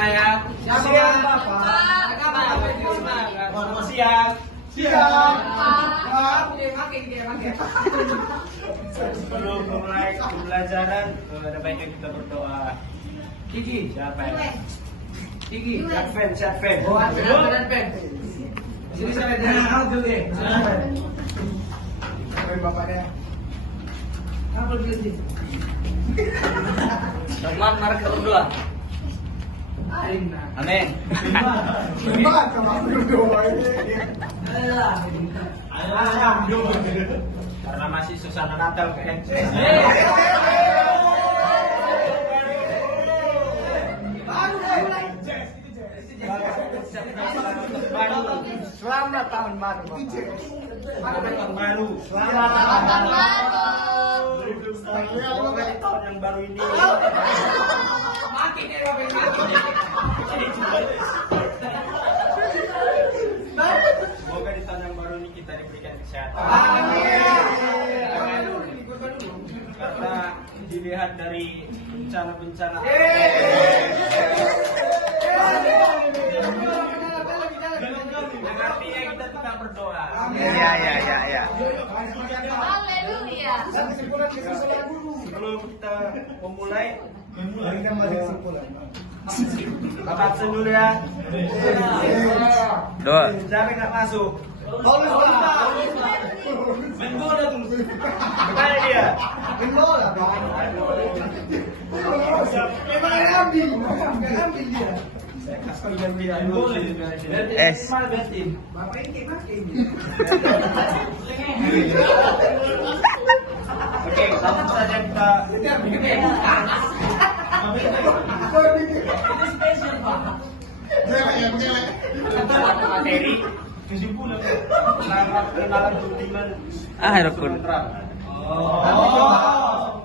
Pak ya. Siap, Bapak. Siap. Sebelum memulai pembelajaran, ada baiknya kita berdoa. Gigi. Siapa ya? Gigi. Siap pen. Oh, ada pen. Sini saya jangan dulu deh. Bapaknya. Apa dulu? Teman marah berdua. Amin. Karena masih suasana Natal kan. Selamat tahun baru. Tahun baru. Selamat tahun baru. Semoga di tahun yang baru ini. Makin ya, makin. Semoga di tahun yang baru ini kita diberikan kesehatan. Karena dilihat dari bencana-bencana. Artinya kita tetap berdoa. Iya. Haleluya. Sebelum kita memulai, Bapak absen dulu ya. Doa. Siapa yang nggak masuk? Main bola tuh. Kemana dia? Ambil dia. Es. Bapak ini makin. Oke, langsung saja kita materi. Selamat kenalan Rudiman. Rukun.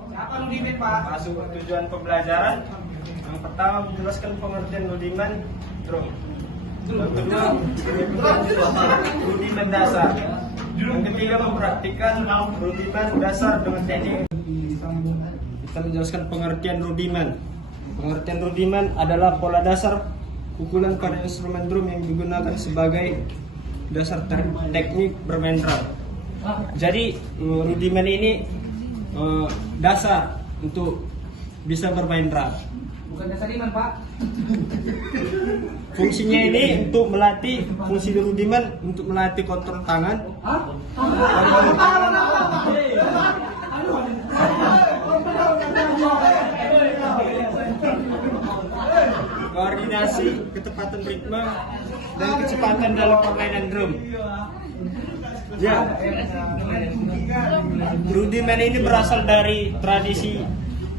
Siapa lu dimin, Pak? Masuk ke tujuan pembelajaran. Yang pertama menjelaskan pengertian rudimen, terus rudimen dasar. Yang ketiga mempraktikkan rudimen dasar dengan teknik. Kita menjelaskan pengertian rudimen. Pengertian rudimen adalah pola dasar pukulan pada instrumen drum yang digunakan sebagai dasar teknik bermain drum. Jadi rudimen ini dasar untuk bisa bermain drum. Bukan dasar iman, Pak. Fungsinya ini untuk melatih fungsi rudimen untuk melatih kontrol tangan, koordinasi, ketepatan ritme, dan kecepatan dalam permainan drum. Ya, rudimen ini berasal dari tradisi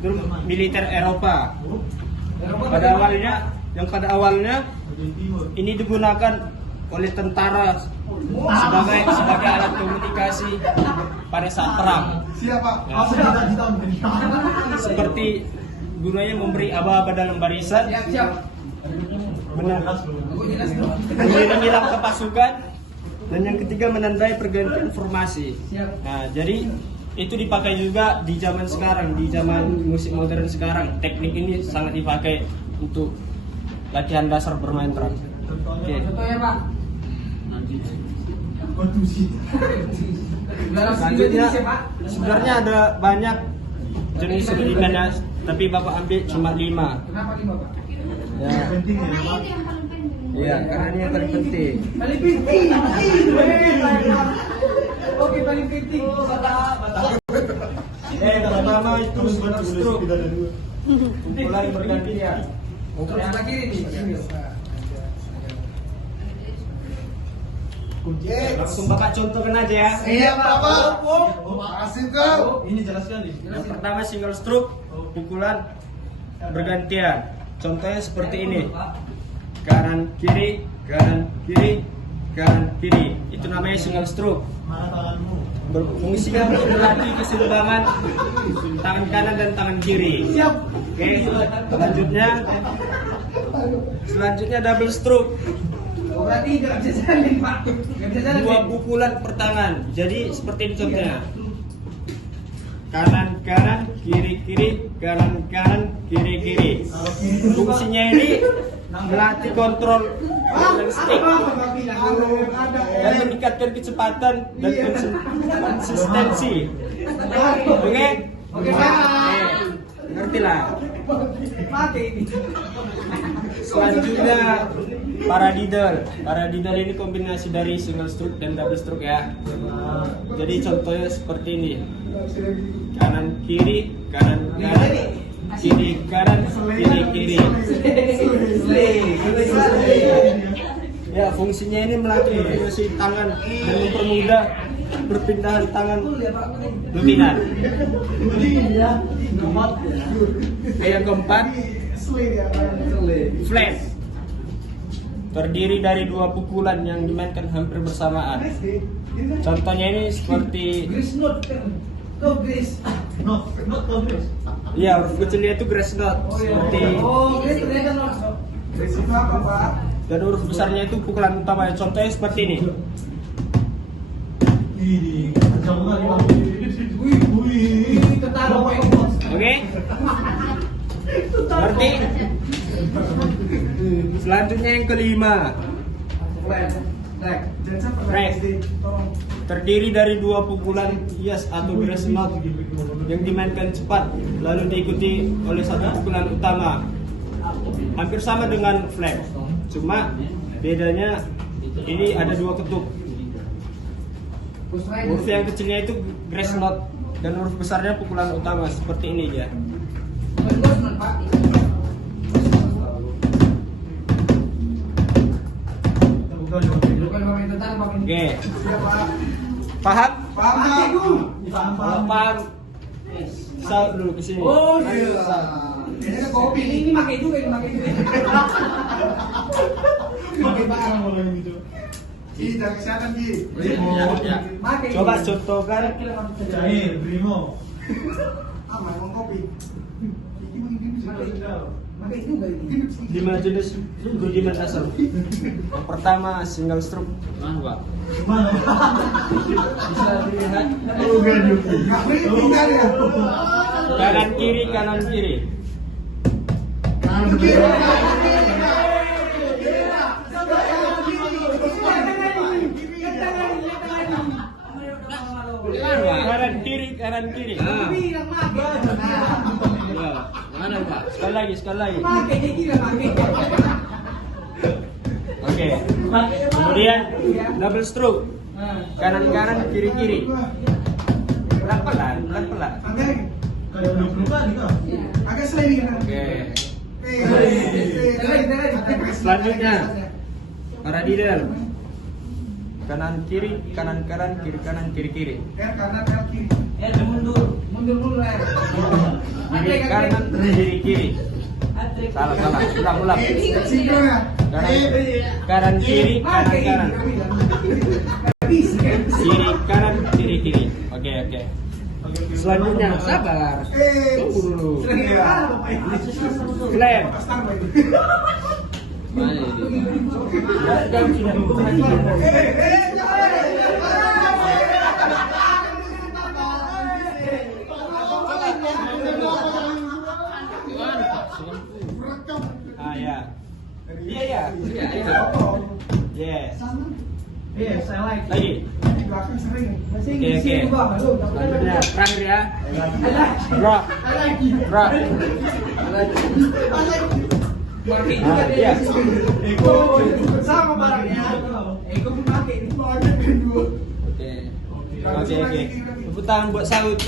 drum militer Eropa. Pada awalnya ini digunakan oleh tentara sebagai alat komunikasi pada saat perang. Seperti gunanya memberi aba-aba dalam barisan, mengirim ke pasukan, dan yang ketiga menandai pergantian formasi. Nah, jadi itu dipakai juga di zaman sekarang, di zaman musik modern sekarang. Teknik ini sangat dipakai untuk latihan dasar bermain drum. Oke. Contohnya, Pak. Sebenarnya ada banyak jenis rudimen, tapi Bapak ambil cuma 5. Kenapa 5, Pak? Ya. Karena itu yang paling penting. Iya, karena ini yang paling penting. Paling penting. Oke, paling penting. Yang pertama itu stroke. Pukulan bergantian. Yang lagi ini. Langsung Bapak contohkan aja ya. Iya, Bapak. Makasih, Kak. Ini jelaskan nih. Yang pertama single stroke, pukulan bergantian. Contohnya seperti ini. Kanan kiri, kanan kiri, kanan kiri. Itu namanya single stroke. Berfungsinya untuk melatih keseimbangan tangan kanan dan tangan kiri. Oke, selanjutnya double stroke. Berarti nggak bisa jalan, Pak. Nggak bisa jalan. 2 pukulan per tangan. Jadi seperti ini contohnya. Kanan kanan, kiri kiri, kanan kanan, kiri kiri. Fungsinya ini melatih kontrol dan stick dan meningkatkan kecepatan dan konsistensi. Oke? Oke, Pak. Ngerti lah. Mati ini. Selanjutnya paradiddle ini kombinasi dari single stroke dan double stroke ya. Jadi contohnya seperti ini. Kanan kiri, kanan kanan, kiri kanan, kiri kiri. Ya, fungsinya ini melatih koordinasi tangan dan mempermudah perpindahan tangan dominan. Yang keempat, flat. Terdiri dari dua pukulan yang dimainkan hampir bersamaan. Contohnya ini seperti ya, huruf kecilnya itu grace note seperti dan huruf besarnya itu pukulan utama. Contohnya seperti ini. Oke? Ngerti? Selanjutnya yang kelima, rek. Terdiri dari dua pukulan hias atau grace note yang dimainkan cepat lalu diikuti oleh satu pukulan utama. Hampir sama dengan flat, cuma bedanya ini ada dua ketuk. Huruf yang kecilnya itu grace note dan huruf besarnya pukulan utama seperti ini ya. Oke. Paham? Kalau paham, saut dulu ke sini. Oh, iya. Kopi ini pakai juga, pakai juga. Pakai barang kalau gitu. Ki, jaga kesehatan Ki. Ya. Coba contohkan. Cair, primo. Apa mau kopi? Pakai juga ini. 5 jenis rudimen dasar. Yang pertama single stroke. Dua. Mana? Bisa dilihat Tinggal ya. kanan kiri kanan kiri. Kanan kiri kanan kiri. Mana Pak? Sekali lagi. Oke. Kemudian double stroke. Kanan kanan kiri kiri. Pelan-pelan. Kayak udah berubah gitu. Agak sliding kan. Oke. Selanjutnya paradiddle. Kanan kiri kanan kanan kiri kanan kiri kiri. Kanan kiri. Mundur dulu ya. Kiri kanan kiri kiri. Salah. Ulang. Sinkron ya. Kanan kiri kanan kanan. Kiri kanan kiri kiri. Oke. Selanjutnya sabar. Tunggu dulu. Flat. Iya. Yes. Iya, saya like. Lagi. Di belakang sering. Oke. Selanjutnya terakhir ya. Rock. Iya. Sama barangnya. Eko pun pakai ini. Oke. Tepuk tangan buat saut.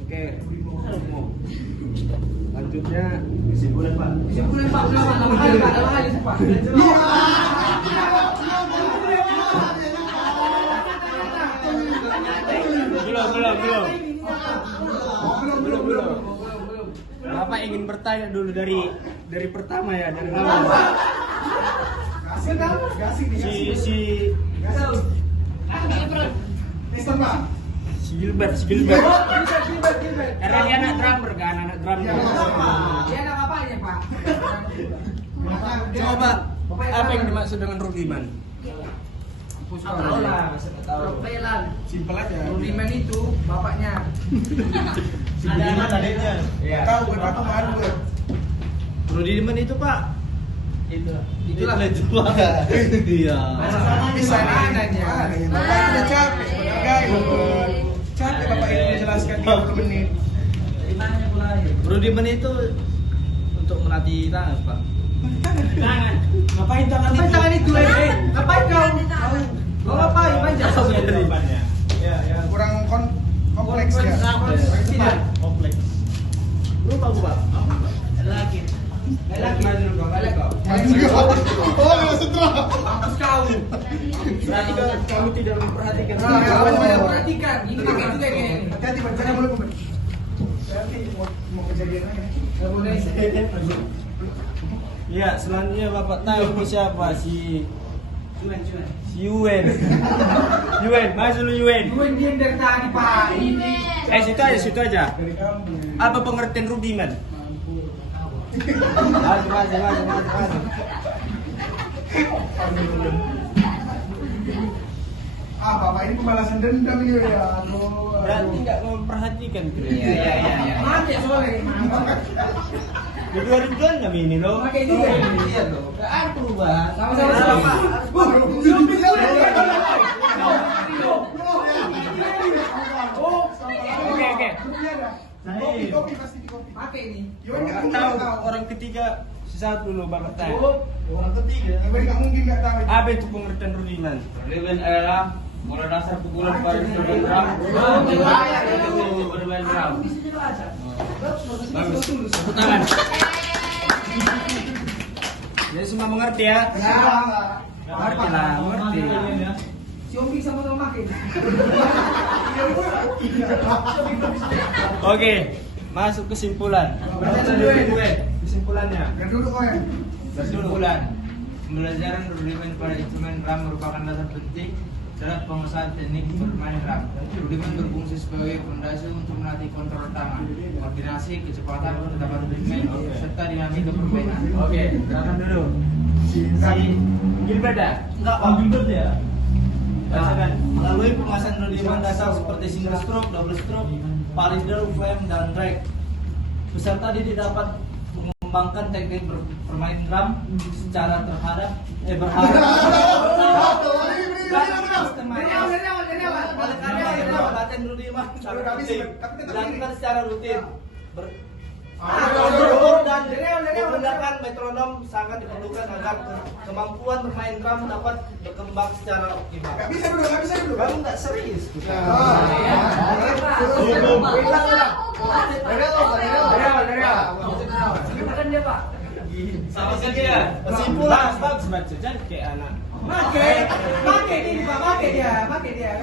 Oke. Selanjutnya kesimpulan Pak. Pak. Lama kali Pak. Belum. Bapak ingin bertanya dulu dari pertama ya, dari awal. Si Gilbert. Karena dia anak drummer kan, Dia anak apanya, Pak? Coba, apa yang dimaksud dengan rudimen? Tahu lah, saya tahu. Propelan. Simpel aja. Rudimen itu bapaknya. Si Budiman adiknya. Iya. Tahu kan aku malu gue. Rudiman itu Pak. Itulah. Itu Pak. Iya. Bisa Mana nih. dia? Bapak itu udah capek sebagai. Capek bapak itu menjelaskan 30 menit. Dari mana mulai? Rudiman itu untuk melatih tangan Pak. Tangan. Ngapain tangan itu? Ngapain tangan itu? Ngapain kau? Kau ngapain manja? Ya, ya. Kurang kompleks ya. Tidak. Kompleks. Lupa gua Pak. Lagi. Lagi. Oh, ya setelah. Mampus kau. Berarti kamu tidak memperhatikan. Kau tidak perhatikan. Ini pakai juga kayak ini. Hati-hati, Pak. Jangan boleh komen. Nanti mau kejadian lagi. Nggak boleh. Ya, selanjutnya Bapak tahu siapa si Yuen. Yuen, masuk lu Yuen. Gue diam dari tadi Pak. Ini. Situ aja. Dari kamu. Apa pengertian rudimen? Maju. Ah, bapak ini pembalasan dendam ini ya. Aduh. Berarti nggak memperhatikan kira. Mati soalnya. Jadi 2000-an kami ini loh. Pakai juga. Iya loh. Gak ada perubahan. Sama-sama Pak. Oke. Kopi pasti di kopi. Pakai ini. Iwan nggak mungkin Tahu nggak tahu. orang ketiga satu dulu Bapak tahu. Orang ketiga. Iwan nggak mungkin nggak tahu. Apa itu pengertian rudimen? Rudimen adalah mulai dasar pukulan pada instrumen drum. Bermain drum. Bagus. Tepuk tangan. Jadi semua mengerti ya? Mengerti lah, mengerti. Si Omi sama-sama pakai. Oke, masuk kesimpulan. Kesimpulannya. Yang duduk kau ya. Kesimpulan, pembelajaran rudimen pada instrumen drum merupakan dasar penting dalam penguasaan teknik bermain drum. Rudimen berfungsi sebagai fondasi untuk melatih kontrol tangan, koordinasi, kecepatan, ketetapan ritme, serta dinamika permainan. Oke, silakan dulu. Si Gilbert ya? Enggak, Pak. Gilbert ya? Bacakan. Melalui penguasaan rudimen dasar seperti single stroke, double stroke, parallel, flame, dan drag, peserta didik dapat mengembangkan teknik bermain drum secara berharap. Latihan rudimen dilakukan secara rutin. Dan menggunakan metronom sangat diperlukan agar kemampuan bermain drum dapat berkembang secara optimal. Nggak bisa duduk. Kamu nggak serius? Silakan dia Pak. Sama saja. Kesimpulan, bagus baca jadi kayak anak. Pakai ini Pak, pakai dia.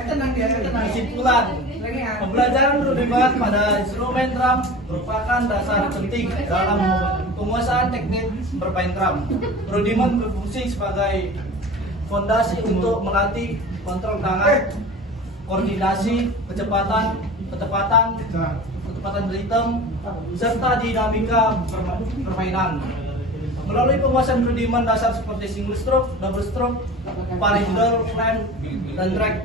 Tenang dia. Kesimpulan, Lagi ya. pembelajaran rudimen pada instrumen drum merupakan dasar penting dalam penguasaan teknik bermain drum. Rudimen berfungsi sebagai fondasi untuk melatih kontrol tangan, koordinasi, ketepatan ritme, serta dinamika permainan. Melalui penguasaan rudimen dasar seperti single stroke, double stroke, parallel, flame, dan drag,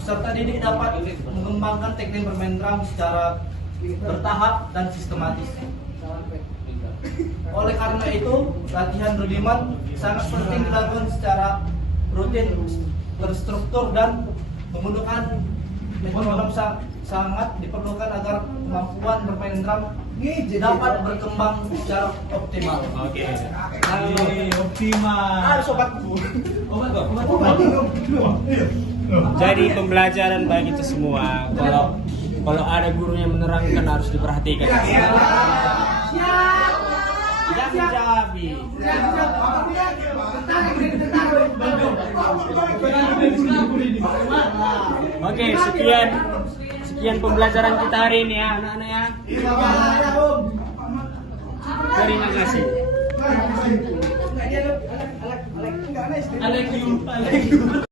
peserta didik dapat mengembangkan teknik bermain drum secara bertahap dan sistematis. Oleh karena itu, latihan rudimen sangat penting dilakukan secara rutin, terstruktur, dan menggunakan metronom sangat diperlukan agar kemampuan bermain drum dapat berkembang secara optimal. Oke. Optimal. Sobatku. Jadi pembelajaran bagi kita semua. Kalau ada gurunya menerangkan harus diperhatikan. Jangan jabi. Oke, sekian pembelajaran kita hari ini ya, anak-anak ya. Terima kasih. I like you.